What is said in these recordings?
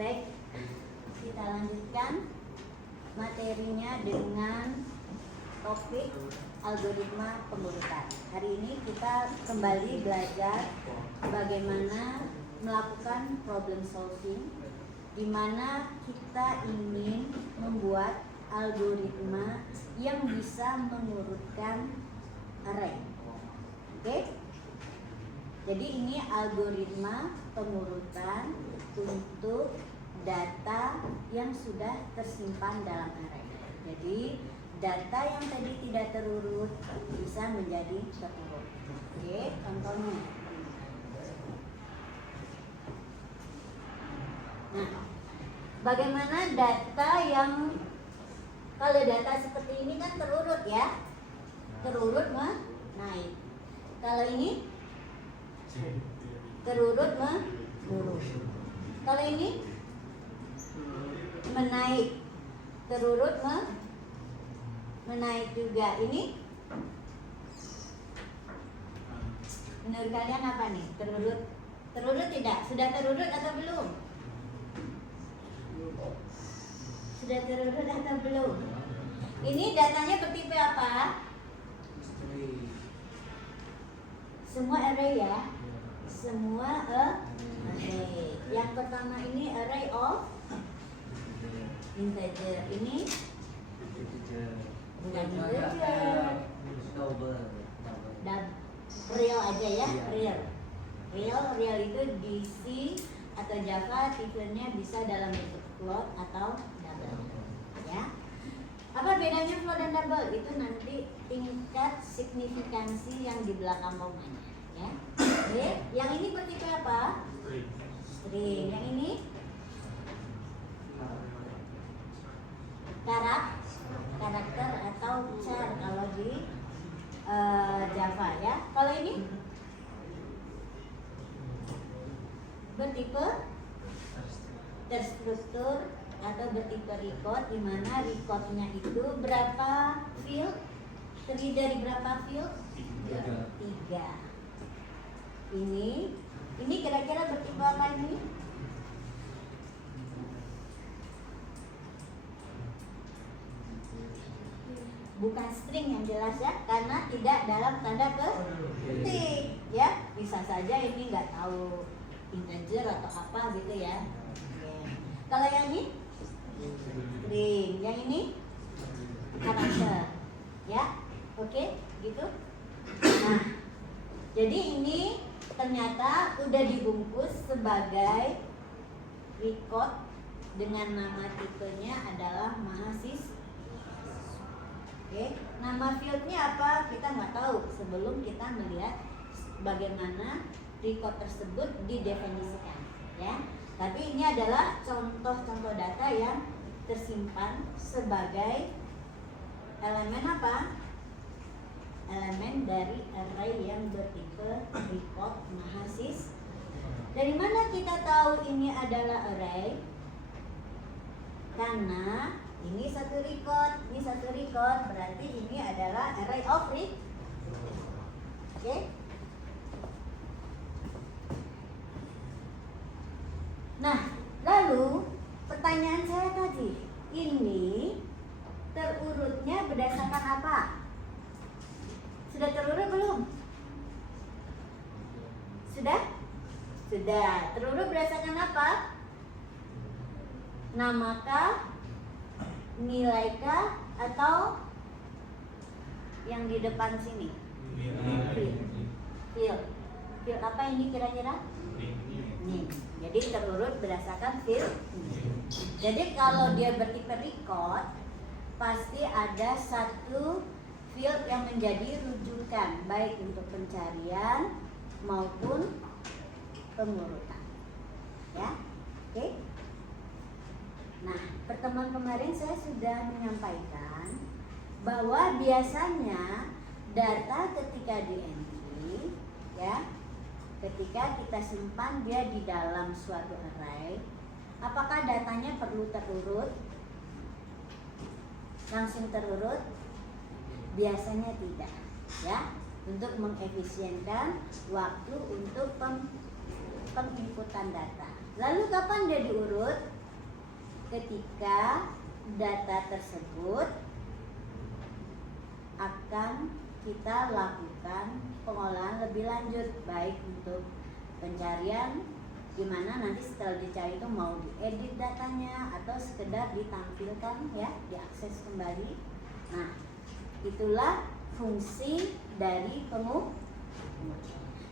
Baik, kita lanjutkan materinya dengan topik algoritma pengurutan. Hari ini kita kembali belajar bagaimana melakukan problem solving, di mana kita ingin membuat algoritma yang bisa mengurutkan array. Oke? Jadi ini algoritma pengurutan untuk data yang sudah tersimpan dalam array. Jadi data yang tadi tidak terurut bisa menjadi terurut. Oke, contohnya. Nah, bagaimana data yang kalau data seperti ini kan terurut ya, terurut naik. Kalau ini terurut menurun. Kalau ini menaik, terurut menaik juga. Ini menurut kalian apa nih? Terurut? Terurut tidak? Sudah terurut atau belum? Sudah terurut atau belum? Ini datanya bertipe apa? Semua array ya? Semua array. Yang pertama ini array of integer. Ini bukan integer. Dan real aja ya, real. Real itu di C atau Java tipenya bisa dalam bentuk float atau double. Ya. Apa bedanya float dan double? Itu nanti tingkat signifikansi yang di belakang komanya. Ya. Oke, yang ini bertipe apa? String. Yang ini karakter atau char kalau di Java ya. Kalau ini bertipe terstruktur atau bertipe record, di mana recordnya itu berapa field? Terdiri dari berapa field? 3. Ini kira-kira bertipe apa ini? Bukan string yang jelas ya, karena tidak dalam tanda petik ya. Bisa saja ini nggak tahu integer atau apa gitu ya. Kalau yang ini string, yang ini karakter ya. Oke, gitu. Nah, jadi ini ternyata udah dibungkus sebagai record dengan nama tipenya adalah mahasiswa. Oke, nama fieldnya apa kita nggak tahu sebelum kita melihat bagaimana record tersebut didefinisikan, ya. Tapi ini adalah contoh-contoh data yang tersimpan sebagai elemen apa? Elemen dari array yang bertipe record mahasiswa. Dari mana kita tahu ini adalah array? Karena ini satu record, berarti ini adalah array of record. Oke? Nah, lalu pertanyaan saya tadi, ini terurutnya berdasarkan apa? Sudah terurut belum? Sudah? Sudah. Terurut berdasarkan apa? Namakah, nilaikah, atau yang di depan sini? Field. Field apa ini kira-kira? Nih. Jadi terurut berdasarkan field. Jadi kalau dia bertipe record, pasti ada satu field yang menjadi rujukan baik untuk pencarian maupun pengurutan. Ya, oke. Nah, pertemuan kemarin saya sudah menyampaikan bahwa biasanya data ketika di entry, ya, ketika kita simpan dia di dalam suatu array, apakah datanya perlu terurut? Langsung terurut? Biasanya tidak, ya. Untuk mengefisienkan waktu untuk penginputan data. Lalu kapan dia diurut? Ketika data tersebut akan kita lakukan pengolahan lebih lanjut, baik untuk pencarian, gimana nanti setelah dicari itu mau diedit datanya atau sekedar ditampilkan ya, diakses kembali. Nah, itulah fungsi dari pengukur.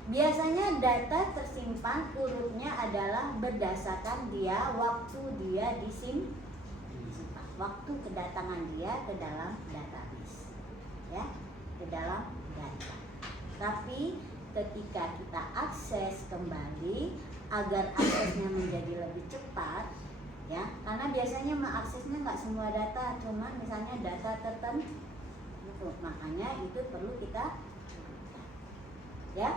Biasanya data tersimpan urutnya adalah berdasarkan waktu dia disimpan, waktu kedatangan dia ke dalam database, ya, ke dalam data. Tapi ketika kita akses kembali agar aksesnya menjadi lebih cepat, ya, karena biasanya mengaksesnya nggak semua data, cuma misalnya data tertentu, makanya itu perlu kita, ya.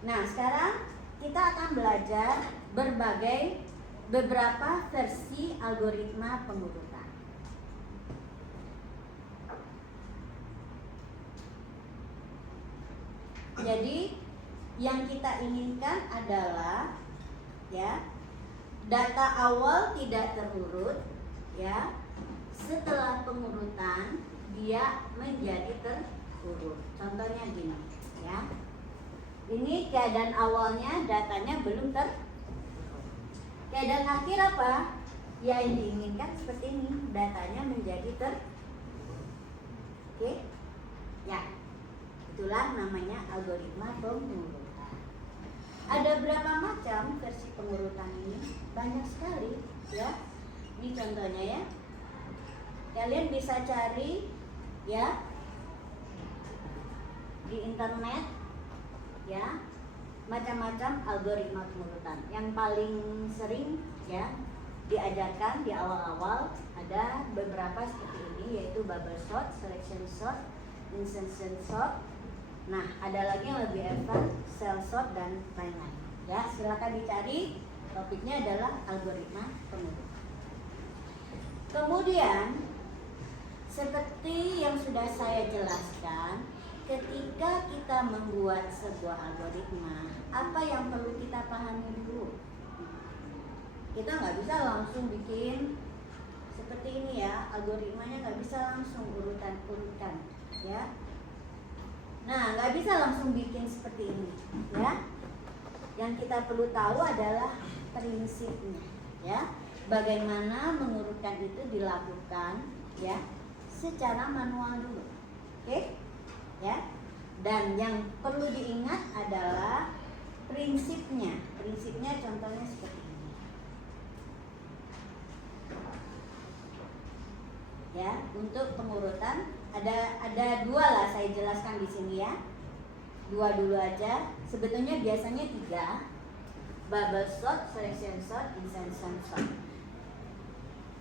Nah, sekarang kita akan belajar beberapa versi algoritma pengurutan. Jadi yang kita inginkan adalah, ya, data awal tidak terurut, ya, setelah pengurutan dia menjadi terurut. Contohnya gini, ya. Ini keadaan awalnya, datanya belum keadaan akhir apa? Ya, yang diinginkan seperti ini, datanya menjadi Oke? Ya, itulah namanya algoritma pengurutan. Ada berapa macam versi pengurutan ini? Banyak sekali, ya. Ini contohnya, ya. Kalian bisa cari, ya, di internet, ya, macam-macam algoritma pengurutan. Yang paling sering, ya, diajarkan di awal-awal ada beberapa seperti ini, yaitu bubble sort, selection sort, insertion sort. Nah, ada lagi yang lebih advance, cell sort dan lain-lain. Ya, silakan dicari. Topiknya adalah algoritma pengurutan. Kemudian, seperti yang sudah saya jelaskan, ketika kita membuat sebuah algoritma, apa yang perlu kita pahami dulu? Kita nggak bisa langsung bikin seperti ini, ya, algoritmanya nggak bisa langsung urutan-urutan, ya. Nah, nggak bisa langsung bikin seperti ini, ya. Yang kita perlu tahu adalah prinsipnya, ya. Bagaimana mengurutkan itu dilakukan, ya, secara manual dulu, oke? Ya, dan yang perlu diingat adalah prinsipnya. Prinsipnya contohnya seperti ini. Ya, untuk pengurutan ada dua lah, saya jelaskan di sini, ya. Dua dulu aja. Sebetulnya biasanya 3. Bubble sort, selection sort, insertion sort.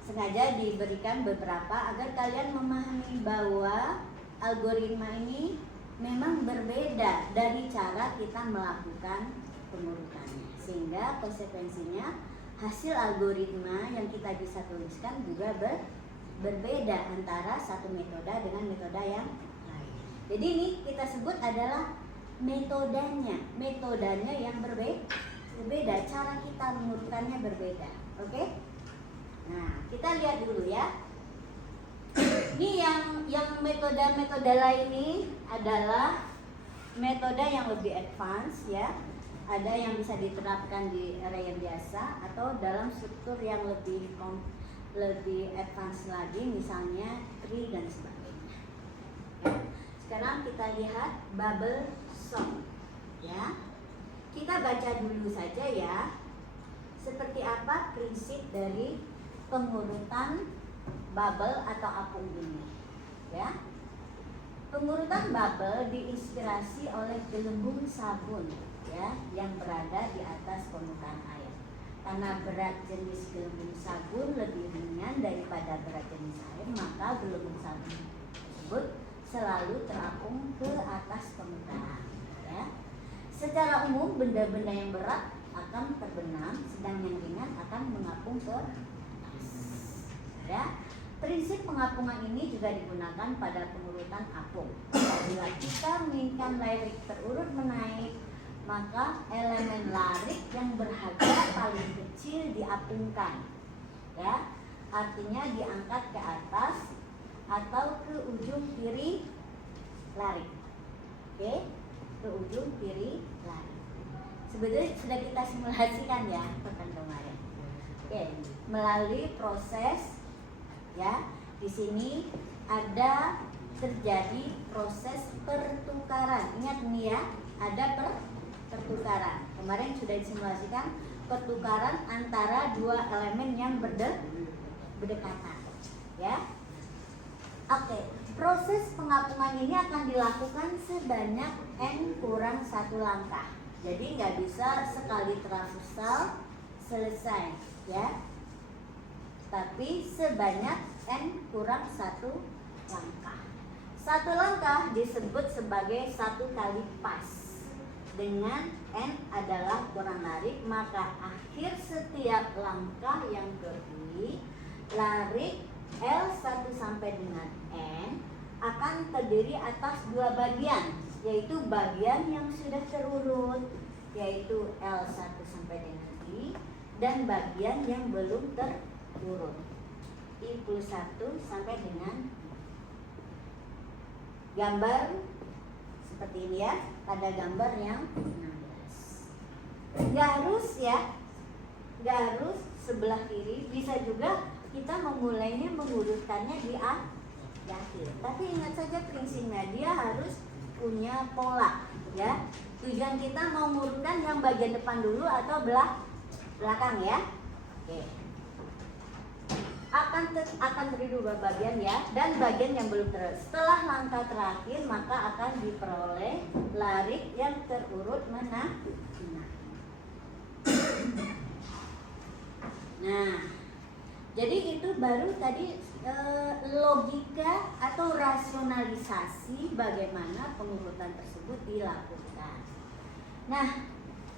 Sengaja diberikan beberapa agar kalian memahami bahwa algoritma ini memang berbeda dari cara kita melakukan pengurutannya, sehingga konsekuensinya hasil algoritma yang kita bisa tuliskan juga berbeda antara satu metode dengan metode yang lain. Jadi ini kita sebut adalah metodenya yang berbeda, cara kita mengurutkannya berbeda. Oke? Nah, kita lihat dulu, ya. Ini yang metode lain ini adalah metode yang lebih advance, ya. Ada yang bisa diterapkan di era yang biasa atau dalam struktur yang lebih advance lagi, misalnya tree dan sebagainya. Ya. Sekarang kita lihat bubble sort, ya. Kita baca dulu saja, ya, seperti apa prinsip dari pengurutan bubble atau apung ini, ya. Pengurutan bubble diinspirasi oleh gelembung sabun, ya, yang berada di atas permukaan air. Karena berat jenis gelembung sabun lebih ringan daripada berat jenis air, maka gelembung sabun tersebut selalu terapung ke atas permukaan, ya. Secara umum benda-benda yang berat akan terbenam, sedang yang ringan akan mengapung ke atas, ya. Prinsip pengapungan ini juga digunakan pada pengurutan apung. Bila kita menginginkan larik terurut menaik, maka elemen larik yang berada kecil diapungkan, ya, artinya diangkat ke atas atau ke ujung kiri lari. Oke, ke ujung kiri lari. Sebetulnya sudah kita simulasikan ya pekan kemarin. Oke, melalui proses, ya, di sini ada terjadi proses pertukaran. Ingat nih ya, ada pertukaran. Kemarin sudah disimulasikan pertukaran antara dua elemen yang berdekatan, ya. Oke, proses pengapungan ini akan dilakukan sebanyak n kurang 1 langkah. Jadi nggak bisa sekali transversal selesai, ya. Tapi sebanyak n kurang 1 langkah. 1 langkah disebut sebagai 1 kali pas. Dengan n adalah kurang larik, maka akhir setiap langkah yang berdiri larik L1 sampai dengan N akan terdiri atas 2 bagian, yaitu bagian yang sudah terurut, yaitu L1 sampai dengan I, dan bagian yang belum terurut, I plus 1 sampai dengan I. Gambar seperti ini ya, pada gambar yang 16. Gak harus ya, gak harus sebelah kiri, bisa juga kita memulainya mengurutkannya di akhir. Tapi ingat saja prinsipnya, dia harus punya pola, ya. Tujuan kita mau mengurutkan yang bagian depan dulu atau belakang ya. Oke. Akan terdiri 2 bagian ya, dan bagian yang belum terurut. Setelah langkah terakhir maka akan diperoleh larik yang terurut mana. Nah, jadi itu baru tadi logika atau rasionalisasi bagaimana pengurutan tersebut dilakukan. Nah,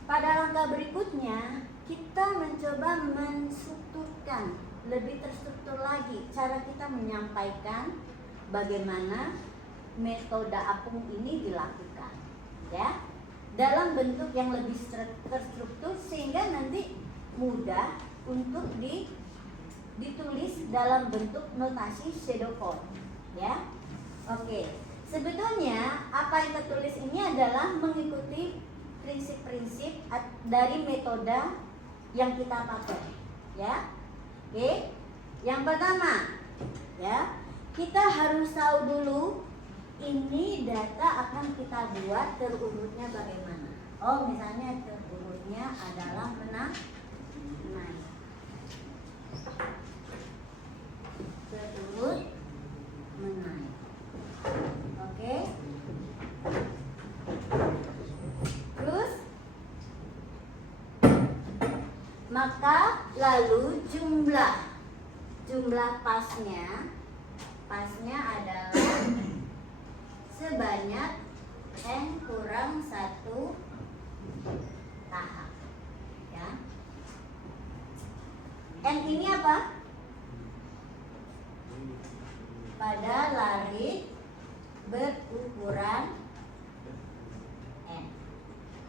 pada langkah berikutnya kita mencoba menstrukturkan, lebih terstruktur lagi cara kita menyampaikan bagaimana metode apung ini dilakukan, ya, dalam bentuk yang lebih terstruktur sehingga nanti mudah untuk ditulis dalam bentuk notasi pseudocode, ya. Oke, sebetulnya apa yang tertulis ini adalah mengikuti prinsip-prinsip dari metode yang kita pakai, ya. Oke, yang pertama, ya, kita harus tahu dulu ini data akan kita buat terurutnya bagaimana. Oh, misalnya terurutnya adalah naik. Terurut menaik. Oke. Terus maka lalu jumlah pasnya adalah sebanyak n kurang 1 tahap, ya. N ini apa? Pada larik berukuran n.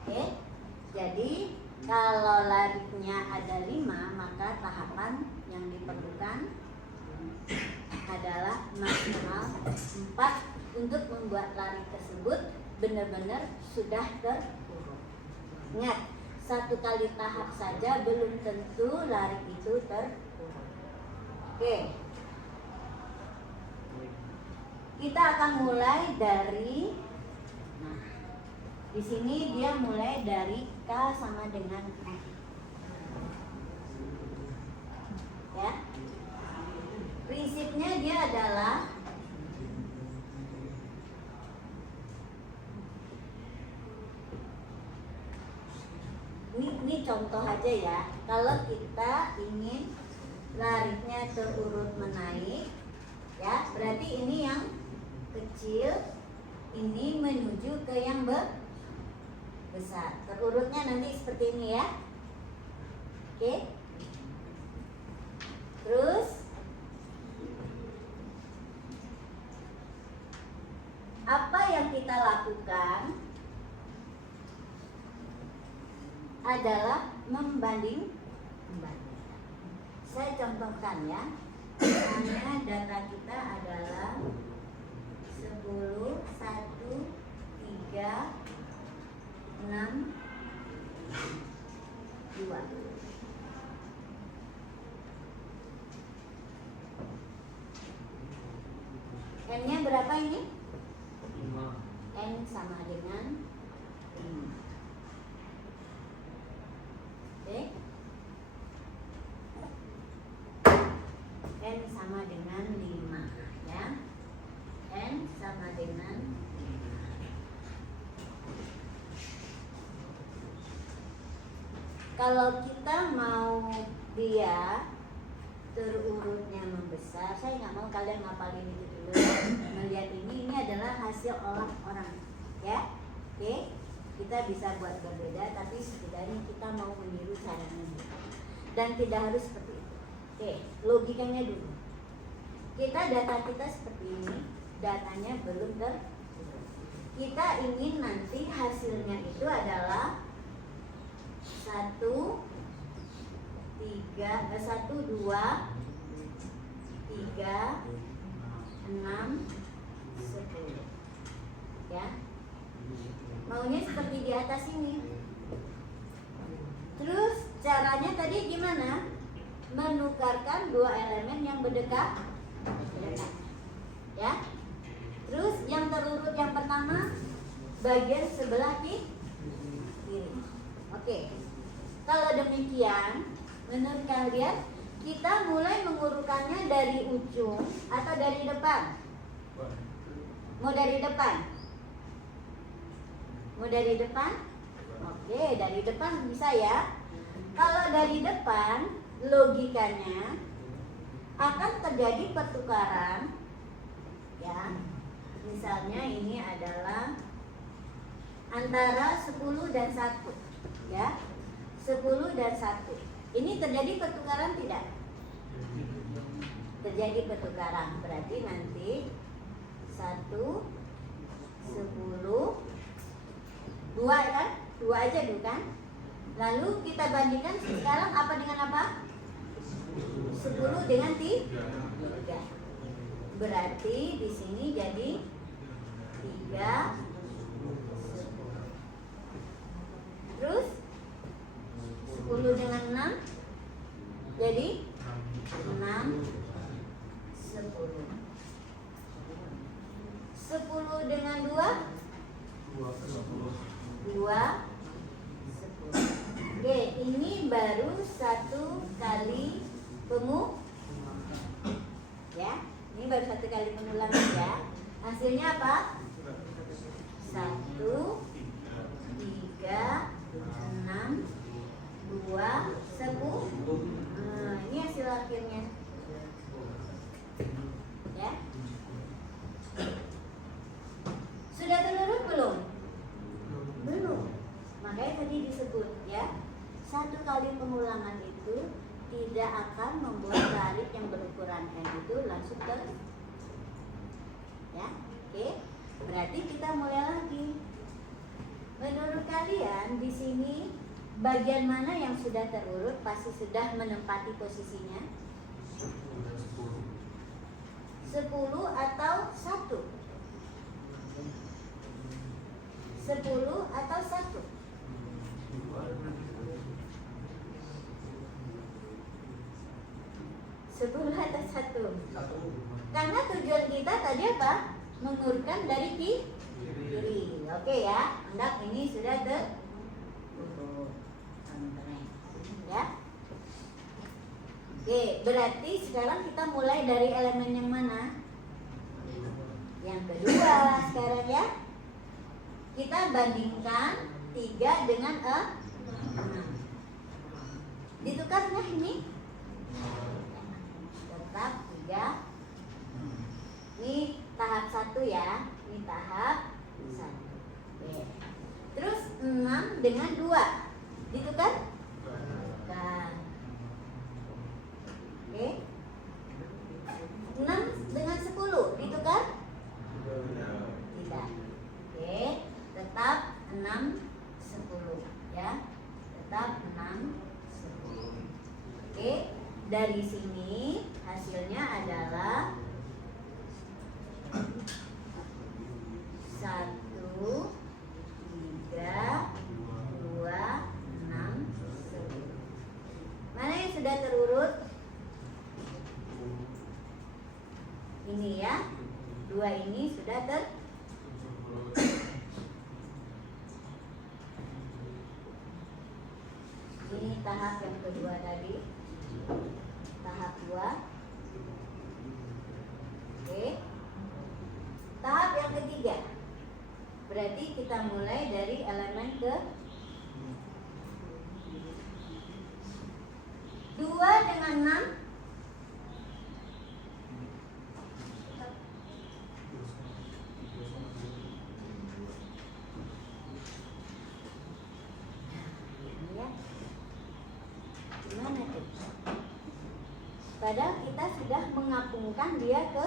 Oke. Jadi kalau lariknya ada 5, maka tahapan yang diperlukan adalah maksimal 4 untuk membuat larik tersebut benar-benar sudah terurut. Ingat, 1 kali tahap saja belum tentu larik itu terurut. Oke. Kita akan mulai dari, nah, di sini dia mulai dari K sama dengan F, ya. Prinsipnya dia adalah ini contoh aja ya. Kalau kita ingin lariknya terurut menaik, ya, berarti ini yang kecil ini menuju ke yang besar. Terurutnya nanti seperti ini ya. Oke. Terus apa yang kita lakukan adalah membandingkan kembali. Saya contohkan ya. Misalnya data kita adalah 10, 1, 3, 6, 2. N-nya berapa ini? 5. N sama dengan 5. Oke. N sama dengan 5 ya. N sama dengan 5. Kalau kita mau dia terurutnya membesar, saya nggak mau kalian ngapalin itu dulu. Melihat ini adalah hasil olah orang ya. Oke, kita bisa buat berbeda, tapi setidaknya kita mau meniru caranya dan tidak harus seperti itu. Oke, logikanya dulu. Data kita seperti ini, datanya belum terurut. Kita ingin nanti hasilnya itu adalah 1, 2, 3, 6, 10 ya. Maunya seperti di atas ini. Terus caranya tadi gimana? Menukarkan dua elemen yang berdekatan ya. Terus yang terurut yang pertama bagian sebelah kiri. Oke. Kalau demikian, menurut kalian kita mulai mengurukannya dari ujung atau dari depan? Mau dari depan? Mau dari depan? Oke, dari depan bisa ya. Kalau dari depan, logikanya akan terjadi pertukaran ya. Misalnya ini adalah antara 10 dan 1 ya. 10 dan 1. Ini terjadi pertukaran tidak? Terjadi pertukaran. Berarti nanti 1, 10, 2 kan? 2 aja dulu kan? Lalu kita bandingkan sekarang apa dengan apa? 10 dengan 3. Berarti di sini jadi 3, 10. Terus 10 dengan 6 jadi 6, 10. 10 dengan 2 2, 10. Oke, ini baru 1 kali ya. Ini baru 1 kali pengulangan ya. Hasilnya apa? 1, 3, 6, 2, 10. Ini hasil akhirnya ya. Sudah terurut belum? Belum. Makanya tadi disebut ya, 1 kali pengulangan itu tidak akan membuat tarik yang berukuran N itu langsung ya. Oke. Berarti kita mulai lagi. Menurut kalian di sini bagian mana yang sudah terurut pasti sudah menempati posisinya? 10 atau 1? 10 atau 1? 10 atau 1? Karena tujuan kita tadi apa? Mengurutkan dari kiri. Oke ya. Anggap ini sudah terurut. Ya. Oke, berarti sekarang kita mulai dari elemen yang mana? Yang kedua sekarang ya. Kita bandingkan 3 dengan 6. Ditukar nggak ini? Tetap 3. Ini tahap 1 ya. Ini tahap 1. Oke. Terus 6 dengan 2 ditukar? Tukar. Oke. 6 dengan 10 ditukar? Tidak. Oke. Tetap 6, 10 ya. Tetap 6, 10. Oke, dari sini hasilnya adalah 1, 3, 2, 6, 10. Mana yang sudah terurut? Ini ya, 2 ini sudah ini tahap yang kedua tadi, tahap 2. Oke, tahap yang ketiga, berarti kita mulai dari elemen ke 2 dengan 6. Padahal kita sudah mengapungkan dia ke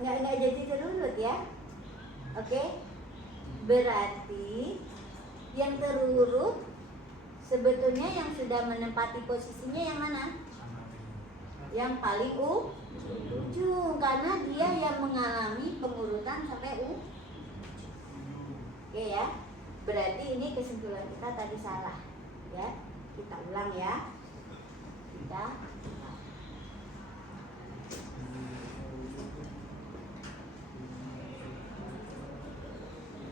nggak jadi terurut ya. Oke, berarti yang terurut sebetulnya yang sudah menempati posisinya yang mana? Yang paling ujung, karena dia yang mengalami pengurutan sampai Oke ya, berarti ini kesimpulan kita tadi salah. Ya, kita ulang ya.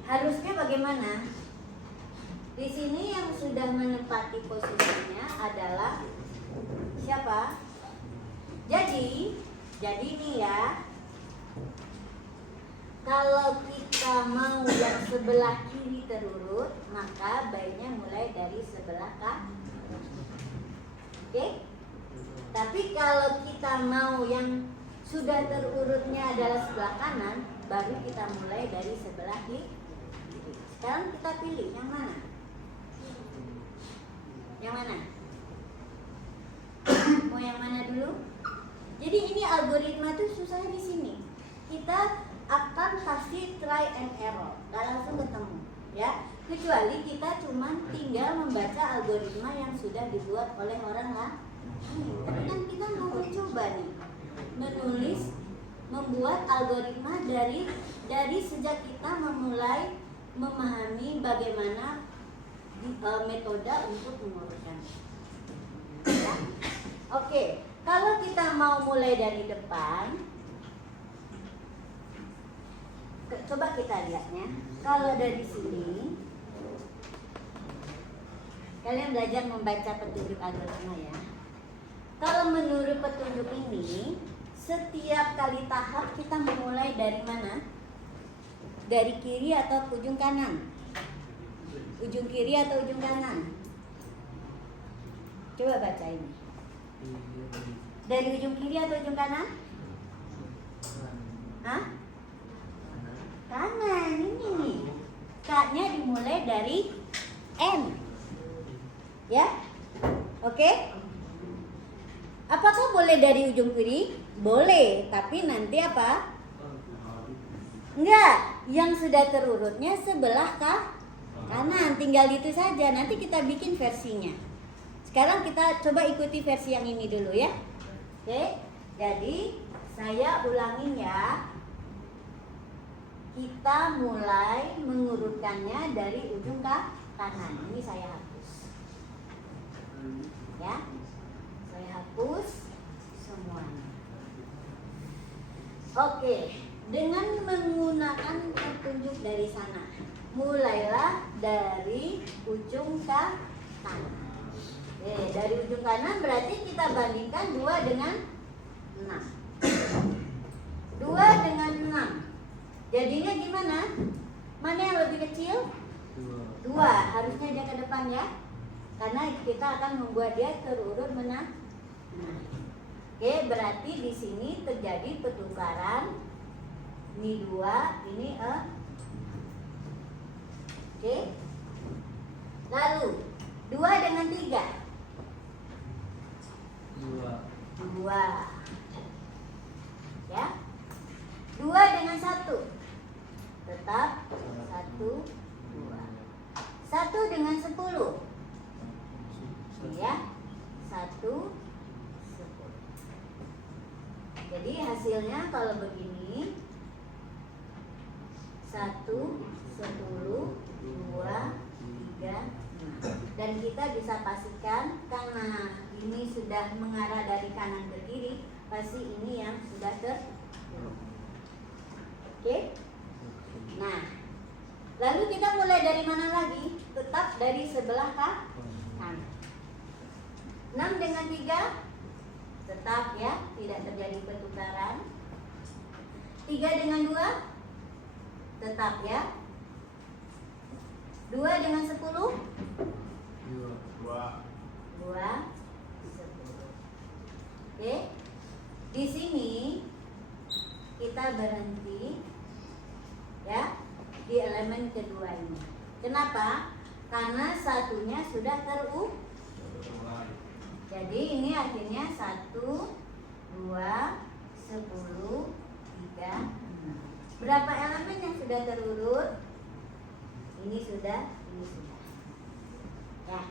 Harusnya bagaimana? Di sini yang sudah menempati posisinya adalah siapa? Jadi ini ya. Kalau kita mau yang sebelah kiri terurut, maka baiknya mulai dari sebelah kanan. Oke? Tapi kalau kita mau yang sudah terurutnya adalah sebelah kanan, baru kita mulai dari sebelah kiri. Sekarang kita pilih yang mana? Yang mana? Mau yang mana dulu? Jadi ini algoritma tuh susah di sini. Kita akan pasti try and error, gak langsung ketemu ya, kecuali kita cuma tinggal membaca algoritma yang sudah dibuat oleh orang lain. Tapi kan kita mau mencoba nih membuat algoritma dari sejak kita memulai memahami bagaimana metode untuk mengurutkan ya. Oke, kalau kita mau mulai dari depan, coba kita lihatnya. Kalau dari sini, kalian belajar membaca petunjuk algoritma ya. Kalau menurut petunjuk ini, setiap kali tahap kita memulai dari mana? Dari kiri atau ujung kanan? Ujung kiri atau ujung kanan? Coba baca ini. Dari ujung kiri atau ujung kanan? Hah? Kanan, ini nih. K-nya dimulai dari N. Ya? Oke? Apakah boleh dari ujung kiri? Boleh, tapi nanti apa? Enggak, yang sudah terurutnya sebelah kanan, tinggal itu saja. Nanti kita bikin versinya. Sekarang kita coba ikuti versi yang ini dulu ya. Oke? Jadi, saya ulangin ya. Kita mulai mengurutkannya dari ujung ke kanan. Ini saya hapus. Ya. Saya hapus semuanya. Oke, dengan menggunakan petunjuk dari sana. Mulailah dari ujung ke kanan. Oke, dari ujung kanan berarti kita bandingkan 2 dengan 6. 2 dengan 6. Jadinya gimana? Mana yang lebih kecil? 2. Harusnya dia ke depan ya. Karena kita akan membuat dia terurut mana? Oke, berarti di sini terjadi pertukaran. Ini 2, ini Oke. Lalu 2 dengan 3. 2. Ya. 2 dengan 1. Tetap 1, 2. 1 dengan 10. Ya, 1, 10. Jadi hasilnya kalau begini 1, 10, 2, 3, 6. Dan kita bisa pastikan karena ini sudah mengarah dari kanan ke kiri, pasti ini yang sudah terurut. Oke? Nah, lalu kita mulai dari mana lagi? Tetap dari sebelah kanan. 6 dengan 3 tetap ya, tidak terjadi pertukaran. 3 dengan 2 tetap ya. 2 dengan 10 2, 10. Oke. Di sini kita berhenti ya di elemen kedua ini. Kenapa? Karena satunya sudah terurut. Jadi ini akhirnya 1, 2, 10, 3, 6. Berapa elemen yang sudah terurut? Ini sudah. Ya.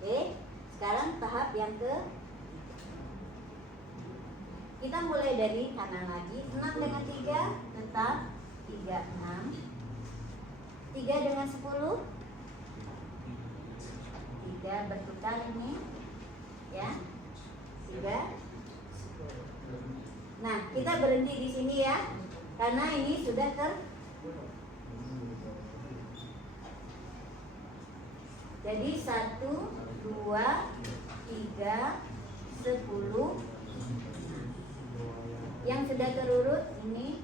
Oke, sekarang tahap yang kita mulai dari kanan lagi. 6 dengan 3 tetap 3, 6. 3 dengan 10 3 bertukar ini ya. 3, 10. Nah, kita berhenti di sini ya. Karena ini sudah jadi 1, 2, 3, 10. Yang sudah terurut ini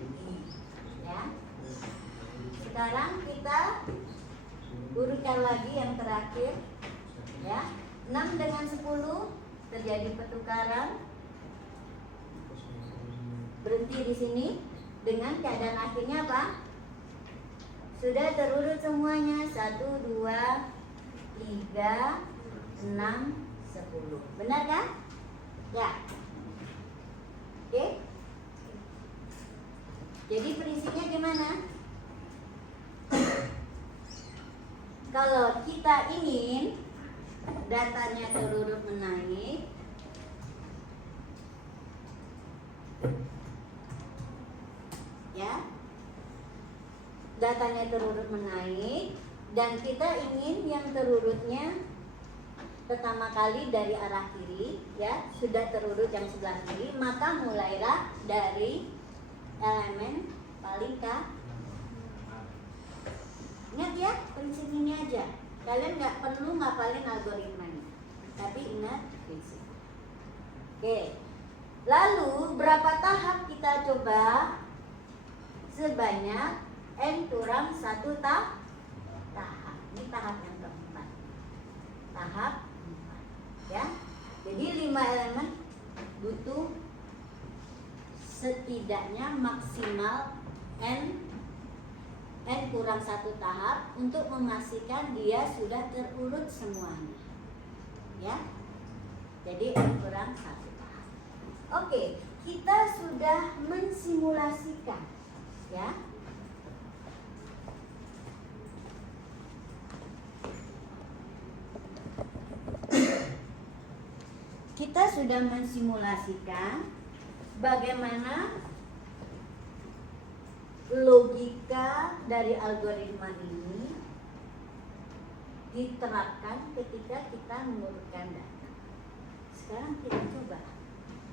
ya. Sekarang kita urutkan lagi yang terakhir ya. 6 dengan 10 terjadi pertukaran. Berhenti di sini dengan keadaan akhirnya apa? Sudah terurut semuanya. 1, 2, 3, 6, 10. Benar kan? Ya. Oke. Jadi prinsipnya gimana? Kalau kita ingin datanya terurut menaik, ya, datanya terurut menaik, dan kita ingin yang terurutnya pertama kali dari arah kiri, ya, sudah terurut yang sebelah kiri, maka mulailah dari elemen paling kanan. Ingat ya, prinsip ini aja. Kalian nggak perlu ngapalin algoritmanya, tapi ingat prinsip. Oke. Lalu berapa tahap kita coba? Sebanyak n kurang 1 tahap. Ini tahap yang keempat. Tahap 4. Ya. Jadi 5 elemen butuh setidaknya maksimal n kurang 1 tahap untuk memastikan dia sudah terurut semuanya. Ya. Jadi n kurang 1 tahap. Oke, kita sudah mensimulasikan, ya. Kita sudah mensimulasikan bagaimana logika dari algoritma ini diterapkan ketika kita mengurutkan data. Sekarang kita coba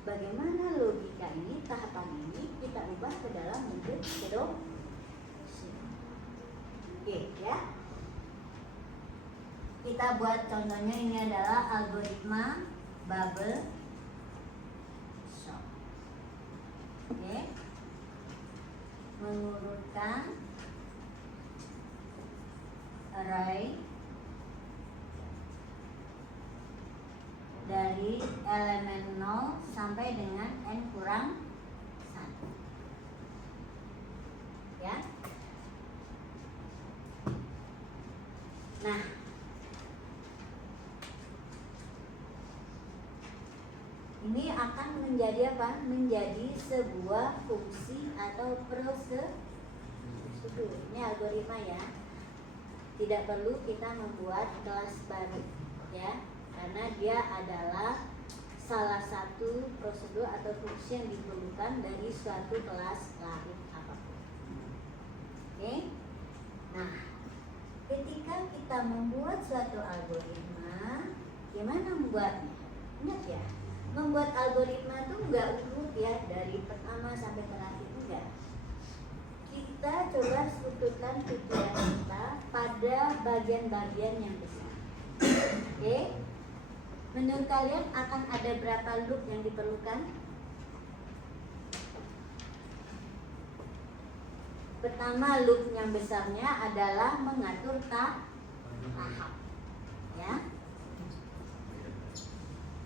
bagaimana logika ini, tahapan ini kita ubah ke dalam bentuk reduksi. Oke, ya. Kita buat contohnya, ini adalah algoritma bubble sort. Oke. Mengurutkan array dari elemen 0 sampai dengan n kurang 1. Ya. Nah, ini akan menjadi apa? Menjadi sebuah fungsi atau prosedur. Ini algoritma ya. tidak perlu kita membuat kelas baru ya, karena dia adalah salah satu prosedur atau fungsi yang diperlukan dari suatu kelas lain apapun. Oke. Nah, ketika kita membuat suatu algoritma, gimana membuatnya? Ingat ya, membuat algoritma itu enggak urut ya dari pertama sampai terakhir, enggak. Kita coba sekutukan pikiran kita pada bagian-bagian yang besar. Oke? Menurut kalian akan ada berapa loop yang diperlukan? Pertama, loop yang besarnya adalah mengatur tahap. Ya.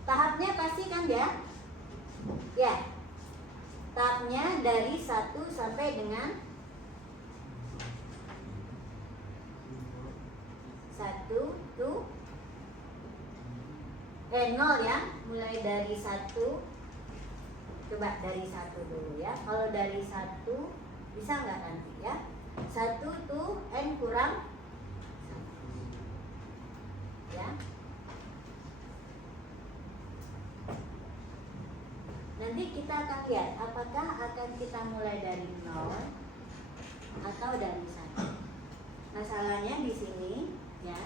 Tahapnya pasti kan ya? Ya. Tahapnya dari 1 sampai dengan 0 ya, mulai dari 1. Coba dari 1 dulu ya. Kalau dari 1 bisa nggak nanti ya? 1 tuh n kurang 1 ya. Nanti kita akan lihat apakah akan kita mulai dari 0 atau dari 1. Masalahnya di sini ya,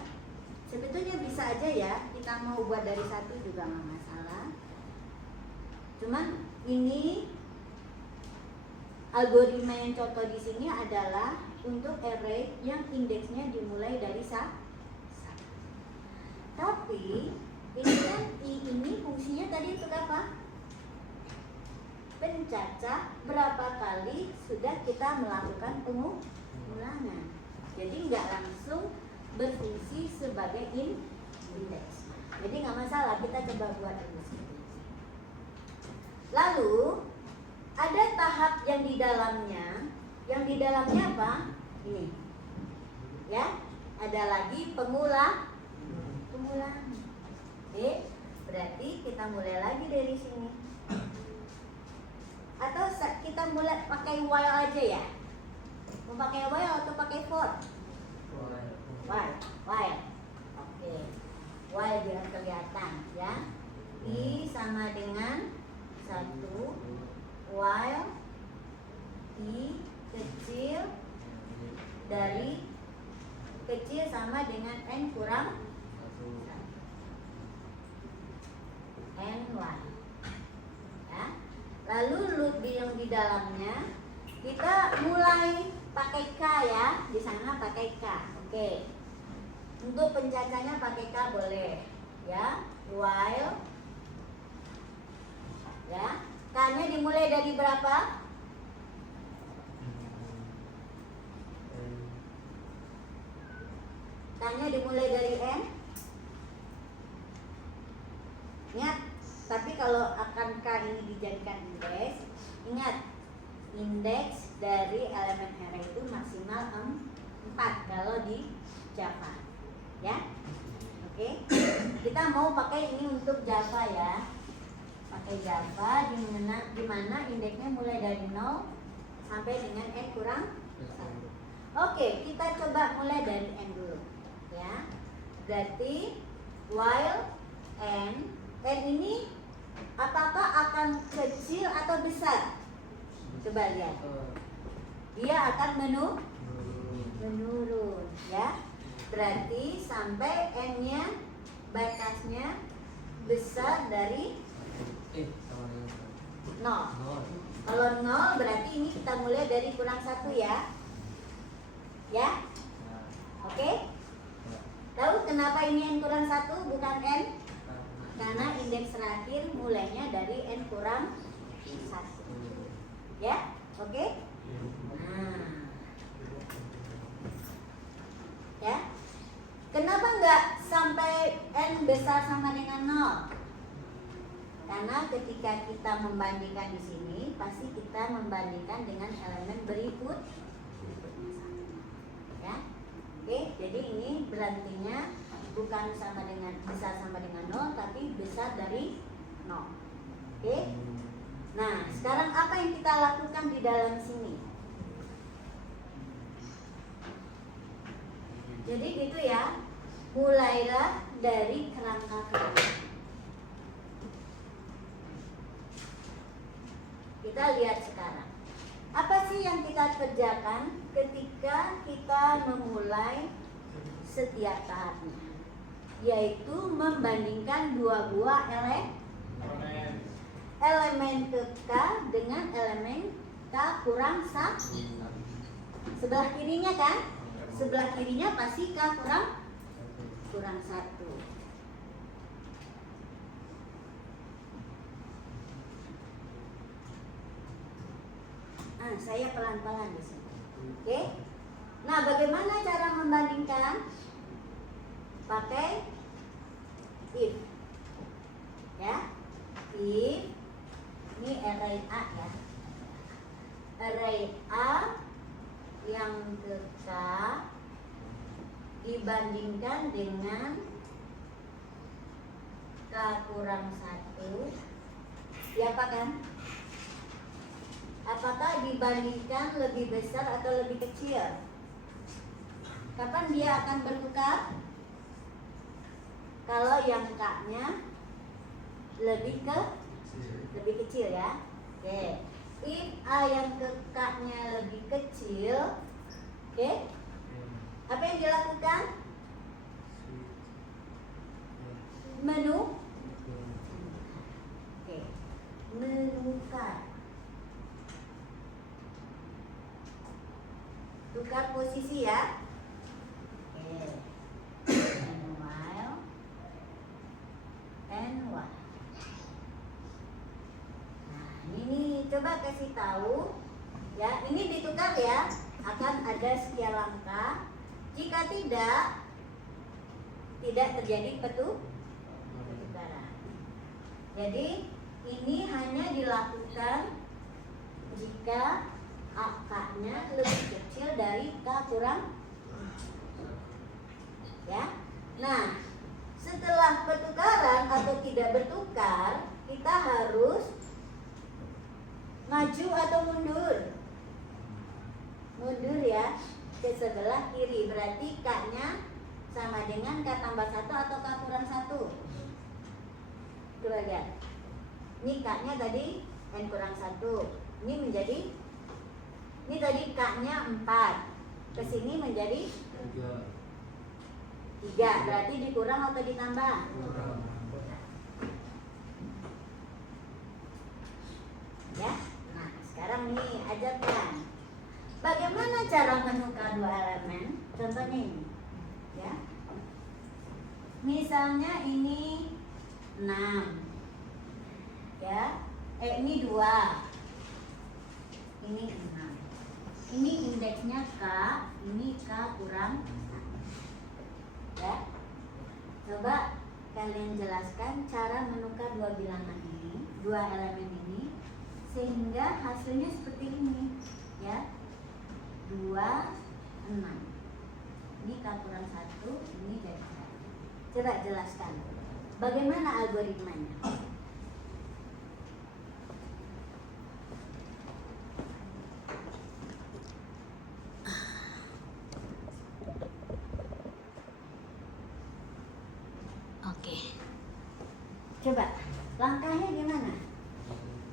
sebetulnya bisa aja ya kita mau buat dari 1 juga nggak masalah. Cuman ini algoritma yang contoh di sini adalah untuk array yang indeksnya dimulai dari 1. Tapi ini kan i ini fungsinya tadi untuk apa? Pencacah berapa kali sudah kita melakukan pengulangan. Jadi nggak langsung berfungsi sebagai indeks. Jadi nggak masalah, kita coba buat dulu seperti ini. Lalu ada tahap yang di dalamnya. Yang di dalamnya apa? Ini. Ya, ada lagi pengulangan. Oke, berarti kita mulai lagi dari sini. Atau kita mulai pakai while aja ya? Mau pakai while atau pakai for? While. Oke. While biar kelihatan ya. I sama dengan 1 while i kecil dari kecil sama dengan n kurang 1. N1 ya. Lalu loop yang di dalamnya kita mulai pakai K ya, di sana pakai K. Oke. Untuk pencacahnya pakai K boleh ya. While ya. K-nya dimulai dari berapa? K-nya dimulai dari N. Ingat, tapi kalau akan K ini dijadikan indeks, ingat indeks dari elemen array itu maksimal 4 kalau di Java ya. Oke. Kita mau pakai ini untuk Java ya. Pakai Java di mana indeksnya mulai dari 0 sampai dengan n kurang 1. Oke, kita coba mulai dari n dulu ya. Berarti while n ini apakah akan kecil atau besar? Coba lihat. Dia akan menurun ya. Berarti sampai n-nya batasnya besar dari 0. Kalau 0 berarti ini kita mulai dari kurang 1 ya. Ya? Oke? Tahu kenapa ini n kurang 1 bukan n? Karena indeks terakhir mulainya dari n kurang 1. Ya? Oke? Nah. Ya? Kenapa nggak sampai n besar sama dengan 0? Karena ketika kita membandingkan di sini, pasti kita membandingkan dengan elemen berikutnya. Ya? Oke, jadi ini berartinya bukan sama dengan besar sama dengan 0, tapi besar dari 0. Oke? Nah, sekarang apa yang kita lakukan di dalam sini? Jadi gitu ya. Mulailah dari kerangka kedua. Kita lihat sekarang. Apa sih yang kita kerjakan ketika kita memulai setiap tahapnya? Yaitu membandingkan dua buah elemen ke K dengan elemen K kurang 1. Sebelah kirinya kan? Sebelah kirinya pasti K kurang 1. Saya pelan-pelan di sini. Oke? Nah, bagaimana cara membandingkan? Pakai if. Ya. If ini array A ya. Array A yang ke K dibandingkan dengan K kurang 1. Ya apa kan? Apakah dibandingkan lebih besar atau lebih kecil? Kapan dia akan bertukar? Kalau yang K-nya lebih kecil ya. Oke. If A yang ke K-nya lebih kecil, oke? Apa yang dilakukan? Menu. Oke. Menukar. Tukar posisi ya. Oke. While and while. Nah, ini coba kasih tahu ya, ini ditukar ya, akan ada sekian langkah. Jika tidak terjadi pertukaran. Jadi ini hanya dilakukan jika AK-nya lebih kecil dari K kurang ya. Nah, setelah pertukaran atau tidak bertukar, kita harus maju atau mundur. Mundur ya, ke sebelah kiri. Berarti K-nya sama dengan K tambah 1 atau K kurang 1. Coba lihat. Ini K-nya tadi N kurang 1. Ini menjadi, ini tadi K-nya 4. Kesini menjadi 3. Berarti dikurang atau ditambah? Ya. Nah, sekarang nih ajarkan. Bagaimana cara menukar dua elemen? Contohnya ini. Ya. Misalnya ini 6. Ya. Ini 2. Ini 6. Ini indeksnya K, ini K kurang 1. Ya. Coba kalian jelaskan cara menukar dua bilangan ini, dua elemen ini, sehingga hasilnya seperti ini, ya. 2, 6. Ini K kurang 1, ini jadi 1. Coba jelaskan bagaimana algoritmanya. Coba, langkahnya gimana?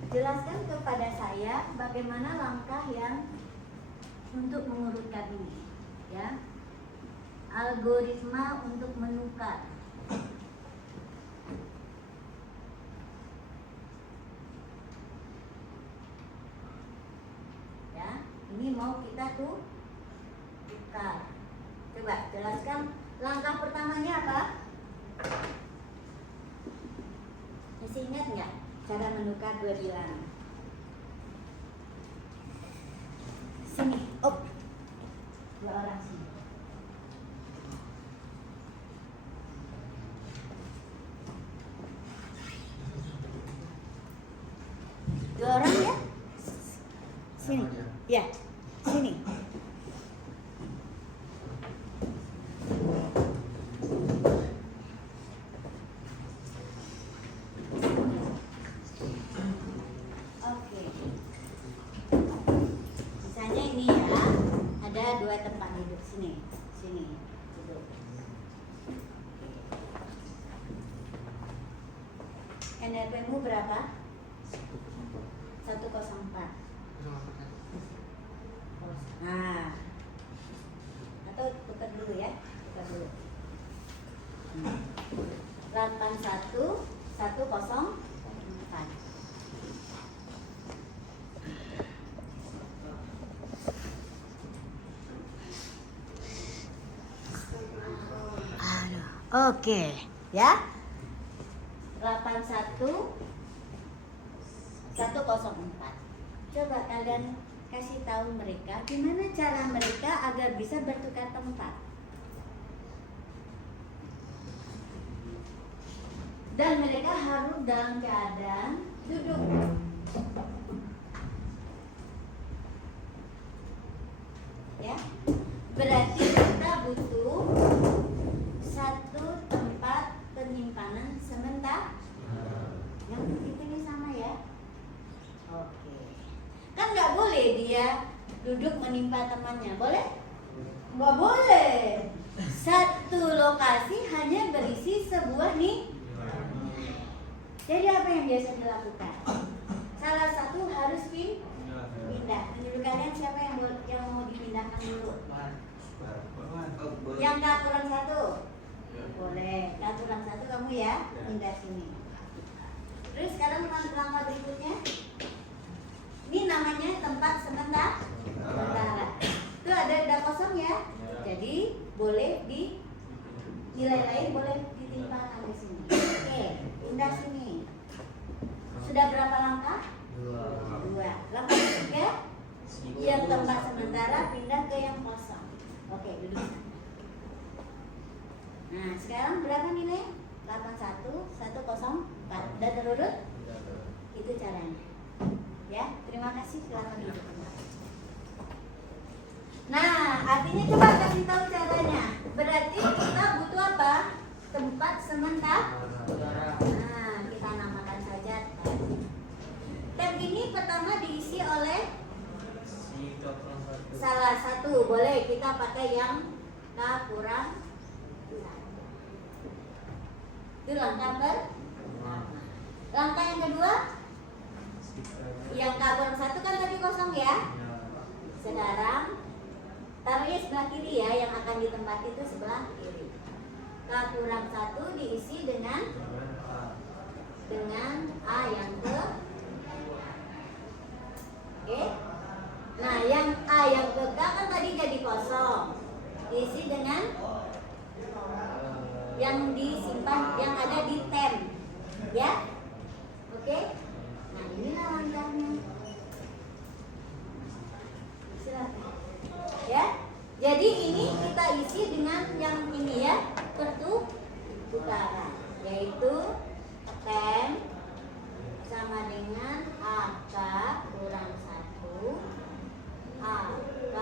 Jelaskan kepada saya bagaimana langkah yang untuk mengurutkan ini, ya. Algoritma untuk menukar. Ya, ini mau kita tukar. Coba jelaskan langkah pertamanya apa? Masih ingat nggak cara menukar dua bilangan? Sini, op, 2 orang sini. Dua orang ya? Sini, ya, sini. NRP-mu berapa? 104. Nah, atau tukar dulu ya, tukar dulu. 81 104. Oke, ya. 81 104. Coba kalian kasih tahu mereka gimana cara mereka agar bisa bertukar tempat. Dan mereka harus dalam keadaan duduk. Ya. Berarti kita butuh satu tempat penyimpanan sementara. Yang ini sama ya. Oke. Kan nggak boleh dia duduk menimpa temannya, boleh? Nggak boleh. Satu lokasi hanya berisi sebuah nih. Jadi apa yang biasa dilakukan? Salah satu harus pindah. Menurut kalian siapa yang mau dipindahkan dulu? Yang kurang satu? Boleh. Kurang satu kamu ya, pindah sini. Terus sekarang langkah berikutnya. Ini namanya tempat sementara. Itu ada kosong ya. Jadi boleh di nilai lain boleh ditimpakan di sini. Oke, pindah sini. Sudah berapa langkah? 2. Langkah ketiga, yang tempat sementara pindah ke yang kosong. Oke, duduk. Nah, sekarang berapa nilai? 81 104. Udah terurut? Itu caranya. Ya, terima kasih, silakan duduk. Nah, artinya coba kasih tahu caranya. Berarti kita butuh apa? Tempat sementara. Nah, kita namakan saja tab. Tab ini pertama diisi oleh salah satu. Boleh kita pakai yang K kurang 1. Itu langkah pertama. Langkah yang kedua, yang K kurang 1 kan tadi kosong ya. Sekarang taruhnya sebelah kiri ya, yang akan ditempati itu sebelah kiri. K kurang 1 diisi dengan A yang ke. Oke. Nah, yang A yang ke K kan tadi jadi kosong. Diisi dengan yang disimpan, yang ada di tem. Ya. Oke. Nah, inilah langkahnya. Silakan. Ya. Jadi ini kita isi dengan yang ini ya, pertukaran, yaitu tem sama dengan AK kurang 1, AK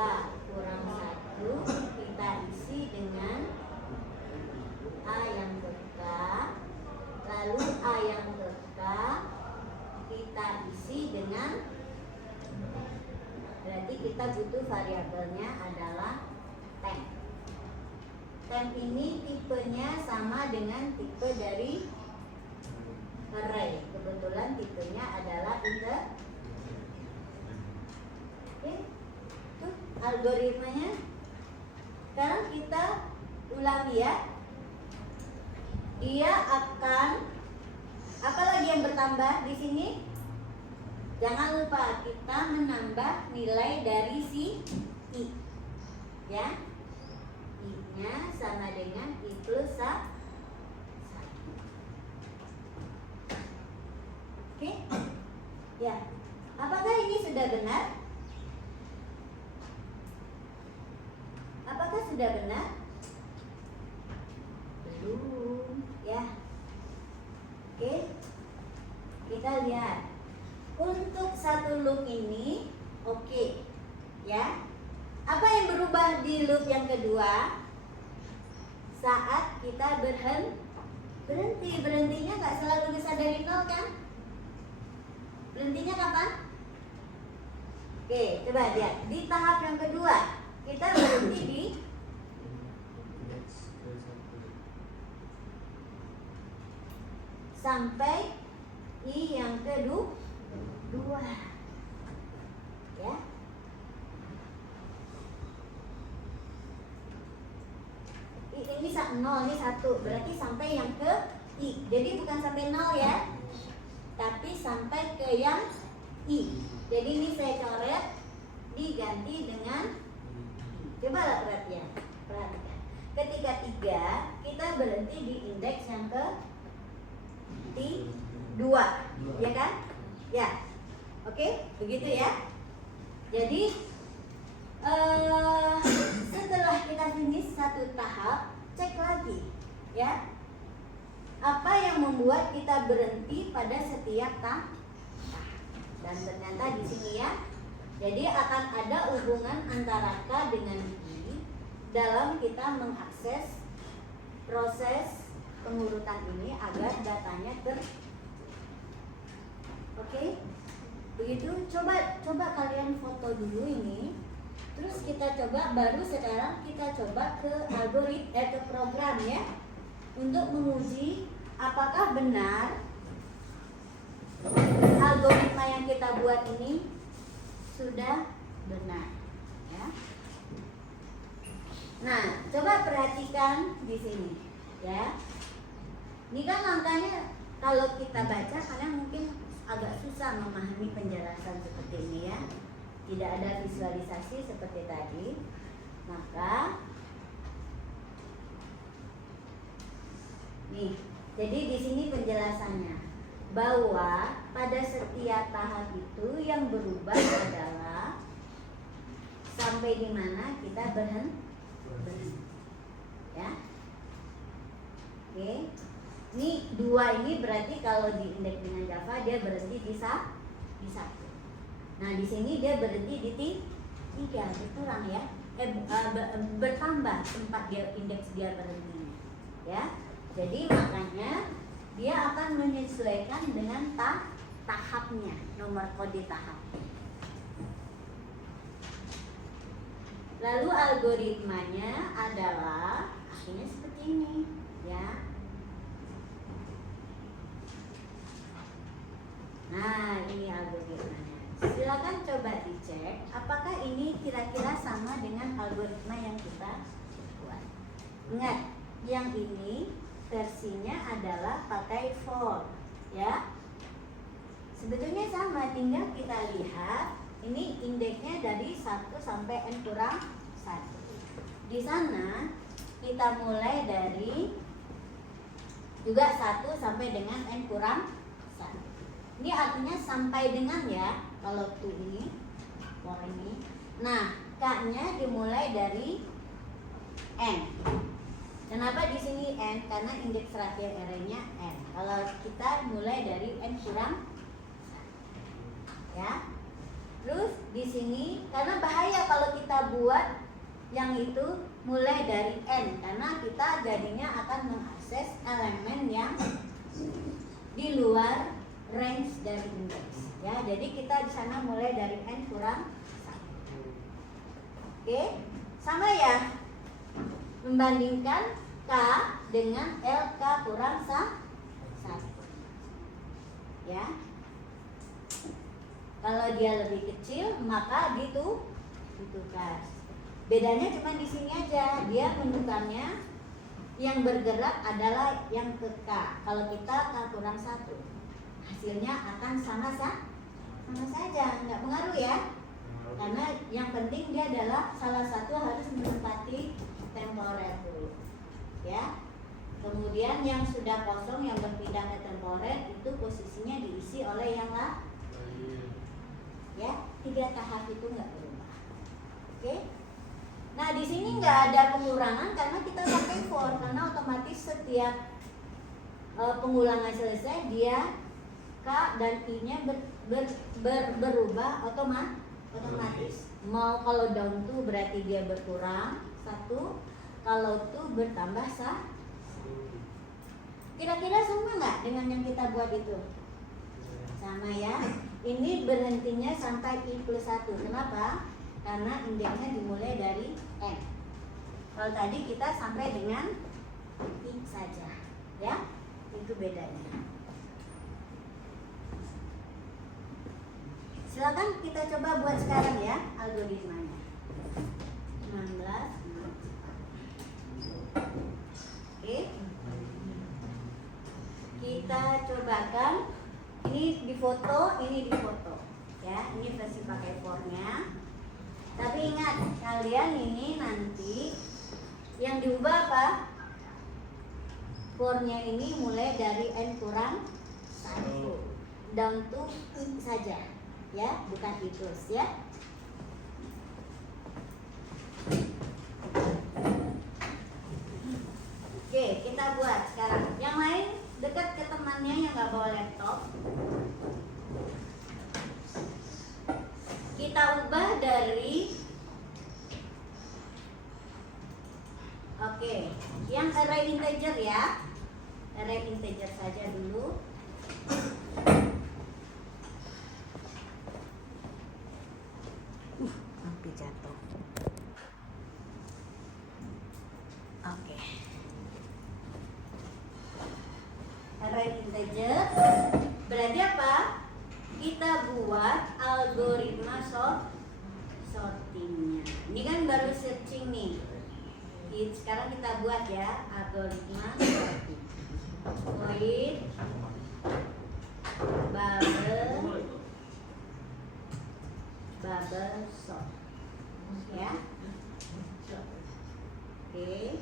kurang 1 kita isi dengan A yang ke K, lalu A yang ke K kita isi dengan, berarti kita butuh variabelnya adalah temp. Temp ini tipenya sama dengan tipe dari array. Kebetulan tipenya adalah integer. Oke, tuh algoritmanya. Sekarang kita ulangi ya. Dia akan, apalagi yang bertambah di sini? Jangan lupa kita menambah nilai dari si I. Ya. I-nya sama dengan I plus 1. Oke? Ya. Apakah ini sudah benar? Apakah sudah benar? Belum, ya. Oke. Kita lihat. Untuk satu loop ini, oke. Ya. Apa yang berubah di loop yang kedua? Saat kita berhenti. Berhentinya nggak selalu bisa dari 0 kan? Berhentinya kapan? Oke, coba lihat. Di tahap yang kedua, kita berhenti di sampai I yang kedua. Ya. Ini 0, ini 1. Berarti sampai yang ke I. Jadi bukan sampai 0 ya. Tapi sampai ke yang I. Jadi ini saya coret, diganti dengan I. Coba lah perhatikan. Ketika 3, kita berhenti di indeks yang ke 2, ya kan? Ya. Oke, begitu ya. Jadi setelah kita finish satu tahap, cek lagi ya. Apa yang membuat kita berhenti pada setiap tahap? Dan ternyata di sini ya. Jadi akan ada hubungan antara K dengan I dalam kita mengakses proses pengurutan ini agar datanya Oke? Begitu. Coba kalian foto dulu ini. Terus kita coba, baru sekarang kita coba ke ke program ya, untuk menguji apakah benar algoritma yang kita buat ini sudah benar ya. Nah, coba perhatikan di sini ya. Ini kan langkahnya kalau kita baca kalian mungkin agak susah memahami penjelasan seperti ini ya. Tidak ada visualisasi seperti tadi. Maka nih, jadi di sini penjelasannya bahwa pada setiap tahap itu yang berubah adalah sampai di mana kita berhenti. Ya. Oke. Ini 2 ini berarti kalau di indeks dengan Java dia berhenti di 1. Nah, di sini dia berhenti di 3, berkurang ya. Bertambah tempat dia indeks dia berhenti. Ya. Jadi makanya dia akan menyesuaikan dengan tahapnya, nomor kode tahap. Lalu algoritmanya adalah akhirnya seperti ini, ya. Nah, ini algoritmanya. Silakan coba dicek apakah ini kira-kira sama dengan algoritma yang kita buat. Ingat, yang ini versinya adalah pakai for, ya. Sebetulnya sama, tinggal kita lihat ini indeksnya dari 1 sampai n kurang 1. Di sana kita mulai dari juga 1 sampai dengan n kurang 1. Ini artinya sampai dengan ya, kalau tuh ini, for ini. Nah, K-nya dimulai dari n. Kenapa di sini n? Karena indeks terakhir array-nya n. Kalau kita mulai dari n kurang 1. Ya. Terus di sini karena bahaya kalau kita buat yang itu mulai dari n, karena kita jadinya akan mengakses elemen yang di luar range dari indeks. Ya, jadi kita di sana mulai dari n kurang 1. Oke, sama ya. Membandingkan K dengan LK kurang 1. Ya. Kalau dia lebih kecil maka ditukar. Bedanya cuma di sini aja. Dia menukarnya yang bergerak adalah yang ke K. Kalau kita K kurang 1, hasilnya akan sama saja, nggak pengaruh ya. Karena yang penting dia adalah salah satu harus menempati temporer dulu, ya. Kemudian yang sudah kosong yang berpindah ke temporer itu posisinya diisi oleh yang lain. Ya, 3 tahap itu nggak berubah. Oke. Nah, di sini nggak ada pengurangan karena kita pakai for, karena otomatis setiap pengulangan selesai dia K dan I-nya berubah otomatis. Mau kalau down tuh berarti dia berkurang 1, kalau tuh bertambah 1. Kira-kira sama nggak dengan yang kita buat itu? Sama ya. Ini berhentinya sampai I plus 1. Kenapa? Karena indeksnya dimulai dari N. Kalau tadi kita sampai dengan I saja, ya. Itu bedanya. Silakan kita coba buat sekarang ya algoritmanya. 16. Oke. Kita cobakan. Ini difoto, ini difoto. Ya, ini versi pakai for-nya. Tapi ingat, kalian ini nanti yang diubah apa? For-nya ini mulai dari n kurang 1 down to i saja, ya, bukan i terus ya. Oke, kita buat sekarang. Yang lain dekat ke temannya yang nggak bawa laptop. Kita ubah dari yang array integer ya. Array integer saja dulu. Hampir jatuh. Oke. Array integer berarti apa? Kita buat algoritma sortingnya. Ini kan baru searching nih. Sekarang kita buat ya algoritma sorting. Void bubble sort ya. Oke.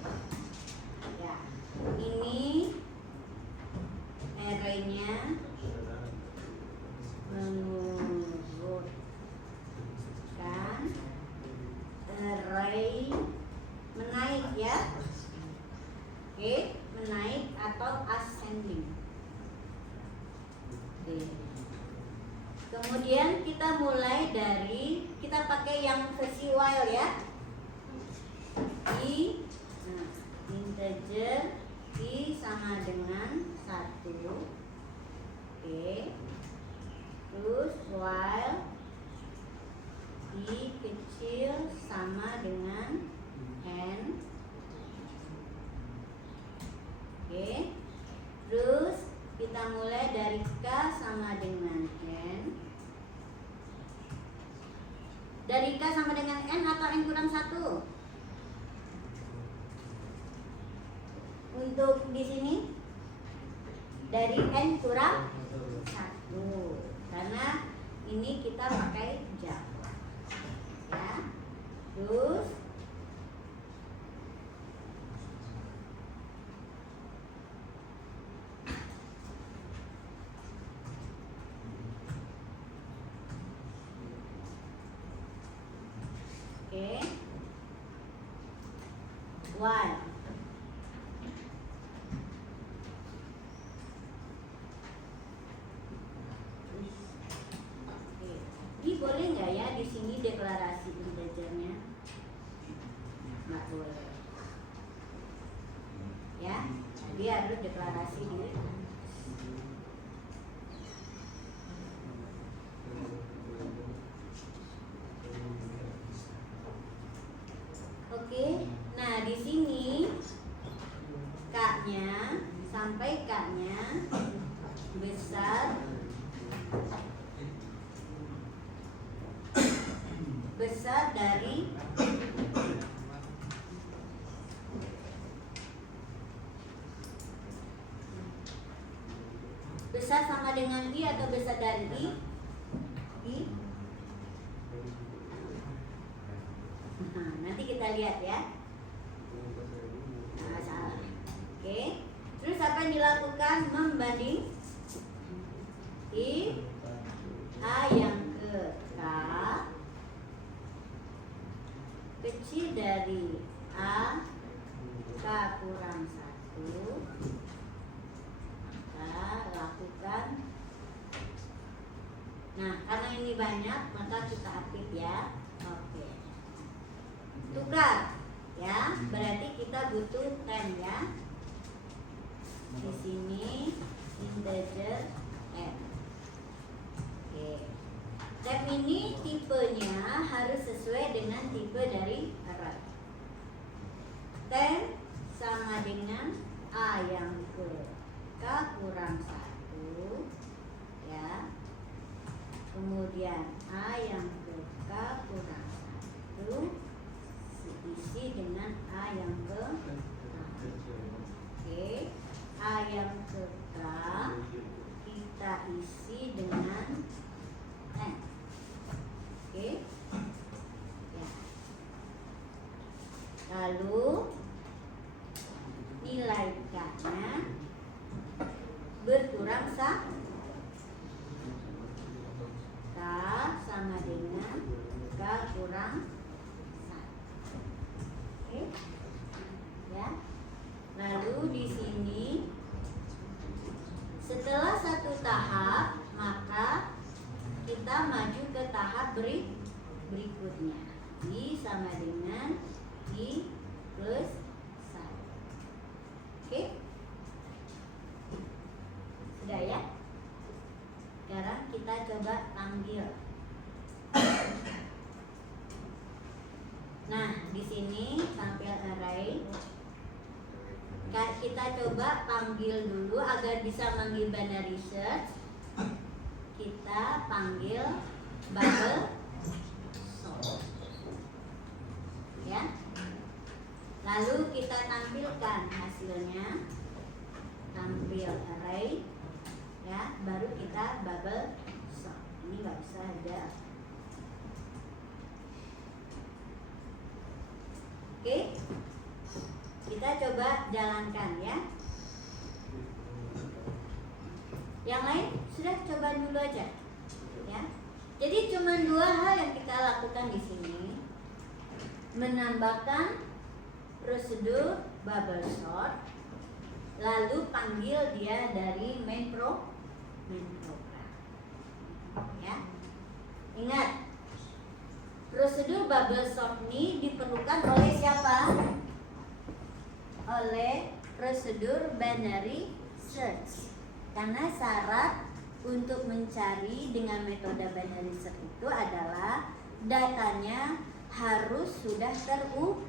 Ya. Ini array-nya mengurutkan array menaik ya. Oke, menaik atau ascending. Oke. Kemudian kita mulai dari, kita pakai yang versi while ya. Integer i sama dengan 1. Oke. Terus while i kecil sama dengan n. Oke. Terus kita mulai dari k sama dengan n. Dari k sama dengan n atau n kurang 1? Untuk di sini dari n kurang 1 karena ini kita pakai Java ya. Terus oke, while boleh nggak ya di sini deklarasi integernya? Nggak boleh. Ya, dia harus deklarasi dulu. Oke, nah di sini k-nya sampai k-nya besar dari besar sama dengan i atau besar dari i? Nah, nanti kita lihat ya. Nah, salah. Oke. Terus apa yang dilakukan? Membanding i a yang ke k kecil dari a k kurang 1. Maka lakukan. Nah, karena ini banyak maka kita update ya. Oke. Tukar ya, berarti kita butuh 10 ya. Di sini integer n. Oke. Tab ini tipenya harus sesuai dengan tipe dari array. 10 sama dengan a yang ke k kurang 1 ya. kemudian A yang ke K kurang 1 diisi dengan A yang ke K. Oke, A yang ke K kita isi dengan N. Oke ya. Lalu nilai K-nya berkurang K sama dengan K kurang 1. Oke ya. Lalu di sini setelah satu tahap maka kita maju ke tahap berikutnya. I sama dengan I plus 1. Oke? Sudah ya? Sekarang kita coba panggil. Nah, di sini tampil array. Kita coba panggil dulu agar bisa manggil binary search. Kita panggil bubble sort. Ya. Lalu kita tampilkan hasilnya. Tampil array. Ya, baru kita bubble sort. Ini nggak bisa ada. Oke. Kita coba jalankan ya. Yang lain sudah coba dulu aja. Ya. Jadi cuma 2 hal yang kita lakukan di sini. Menambahkan prosedur bubble sort, lalu panggil dia dari main program. Ya. Ingat, prosedur bubble sort ini diperlukan oleh siapa? Oleh prosedur binary search. Karena syarat untuk mencari dengan metode binary search itu adalah datanya harus sudah terukur.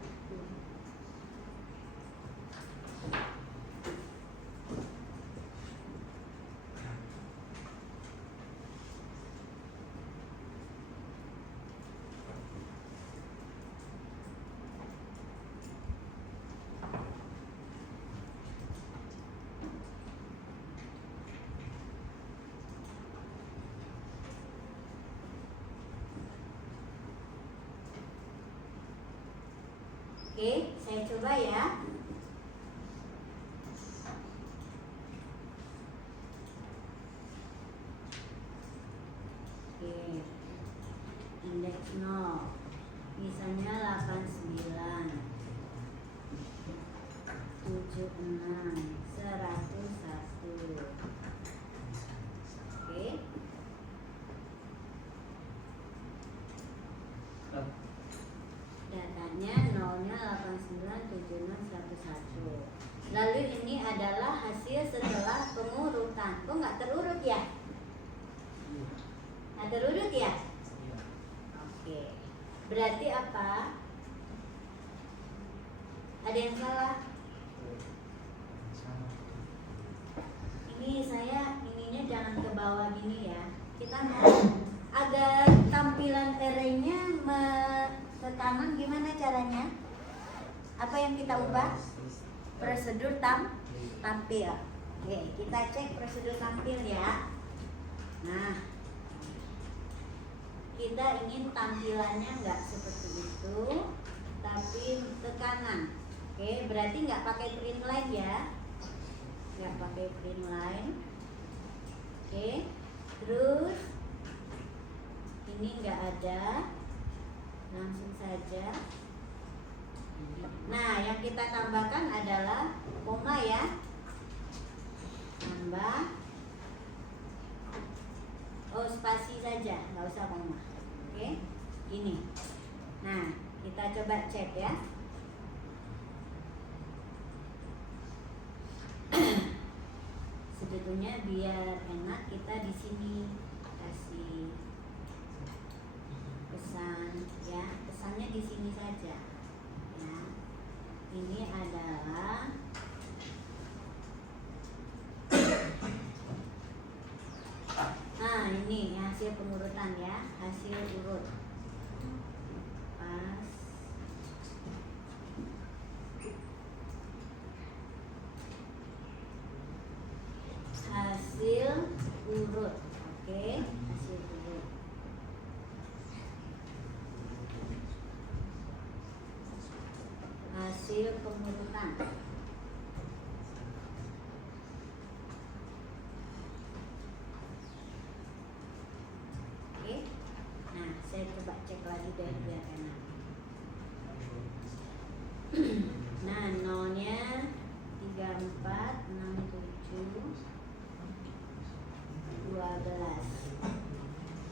Oke, saya coba ya. Oke, indeks 0 misalnya 89, 76, 101. Oke. Datanya 0-nya 89, 76, 101. Lalu ini adalah hasil setelah pengurutan. Kok nggak terurut ya? Nggak terurut ya? Oke. Berarti apa? Ada yang salah? Ini saya ininya jangan ke bawah gini ya. Kita mau agar tampilan array-nya ke kanan gimana caranya? Apa yang kita ubah? Prosedur tampil. Oke, kita cek prosedur tampil ya. Nah, kita ingin tampilannya nggak seperti itu, tapi ke kanan. Oke, berarti nggak pakai print line ya, nggak pakai print line. Oke, terus ini nggak ada, langsung saja. Nah, yang kita tambahkan adalah koma ya, tambah, oh spasi saja, nggak usah koma. Oke, ini. Nah, kita coba cek ya. Sebetulnya biar enak kita di sini kasih pesan ya, pesannya di sini saja ya. Ini adalah nah ini ya, hasil pengurutan ya, hasil urut. Pas hasil urut. Oke, hasil urut. Hasil pengurutan. Oke. Nah, saya coba cek lagi deh biar enak. Nah, nolnya 34, 67, 12.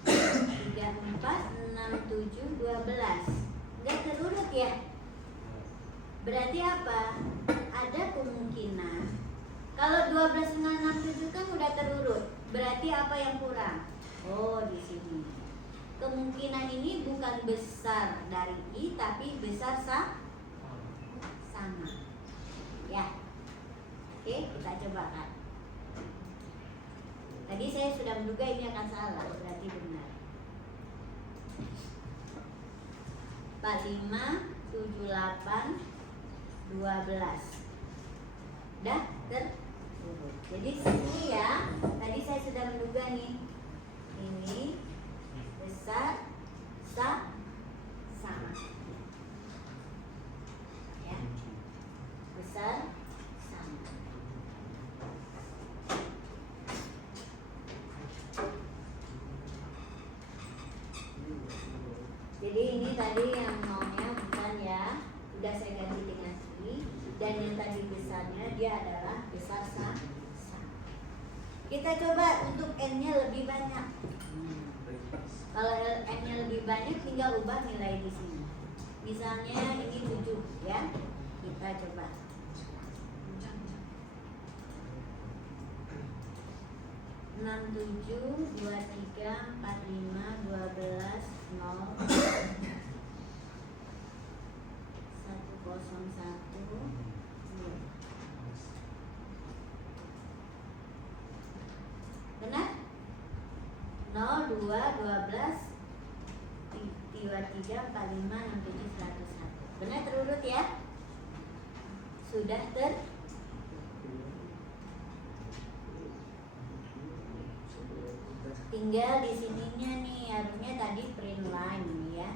34, 67, 12. Enggak terurut ya? Berarti apa? Ada kemungkinan kalau 12 dengan 67 kan udah terurut. Berarti apa yang kurang? Oh, di sini. Kemungkinan ini bukan besar dari I tapi besar sama. Ya. Oke, kita coba kan. Tadi saya sudah menduga ini akan salah, berarti benar. 45, 78, 12. Dah terurut. Jadi sini ya, tadi saya sudah menduga nih. Ini besar sama. Ya. Besar sama. Jadi ini tadi yang nolnya bukan ya, udah saya ganti dengan I. Dan yang tadi besarnya dia adalah besar sama. Kita coba untuk N-nya lebih banyak. Kalau N-nya lebih banyak tinggal ubah nilai di sini. Misalnya ini 7 ya. Kita coba. Enam, 7, 2, 3, 4, 5, 12, 0, 101, 2. Benar? 0, 2, 12, 3, 4, 5, 6, 7, 101. Benar terurut ya? Sudah tinggal di sininya nih, harusnya tadi print line ya.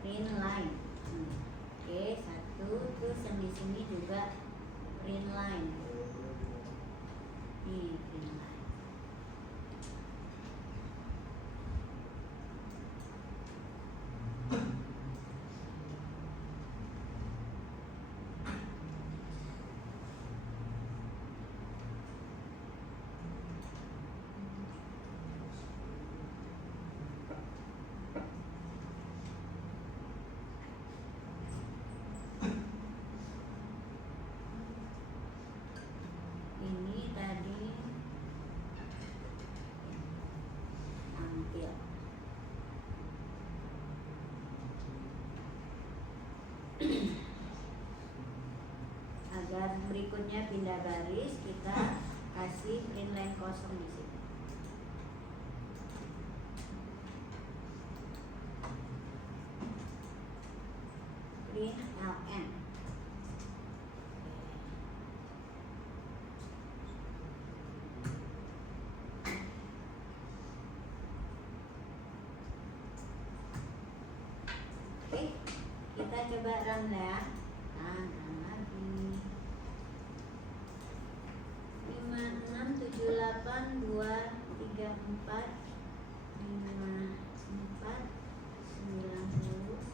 Print line. Oke, 1, terus yang di sini juga print line. Nih, print line. Ini tadi tampil. Agar berikutnya pindah baris, kita kasih print line kosong di sini. Print LN. Oke, kita coba run ya. Run lagi. 5, 6, 7, 8, 2, 3, 4, 5, 4, 91.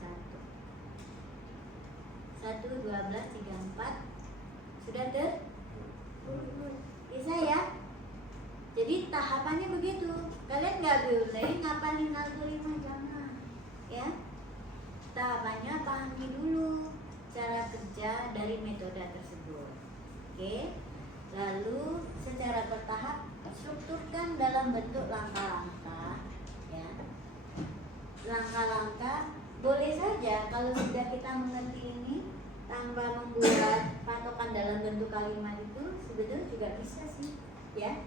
1, 12, 3, 4. Sudah bisa ya? Jadi tahapannya begitu. Kalian nggak boleh ngapalin algoritma, jangan ya. Tahapannya pahami dulu cara kerja dari metode tersebut. Oke. Lalu secara bertahap strukturkan dalam bentuk langkah-langkah ya. Langkah-langkah boleh saja kalau sudah kita mengerti ini tanpa membuat patokan dalam bentuk kalimat itu sebetulnya juga bisa sih ya.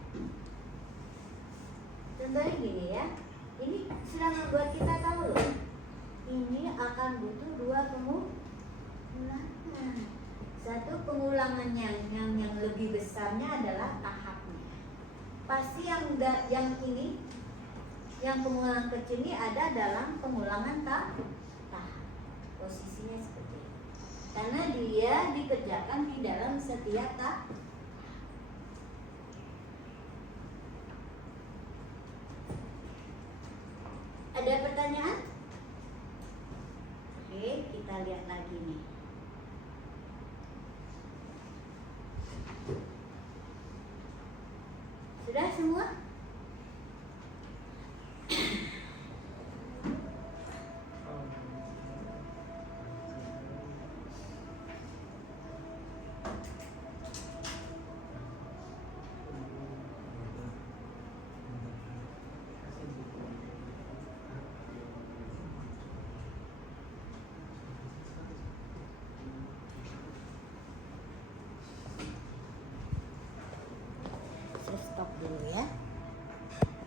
Contohnya gini ya, ini sudah membuat kita tahu loh, ini akan butuh 2 pengulangan. Satu pengulangan yang lebih besarnya adalah tahapnya. Pasti yang ini, yang pengulangan kecil ini ada dalam pengulangan tahap. Posisinya seperti itu. Karena dia dikerjakan di dalam setiap tahap. Ada pertanyaan? Oke, kita lihat lagi nih. Sudah semua?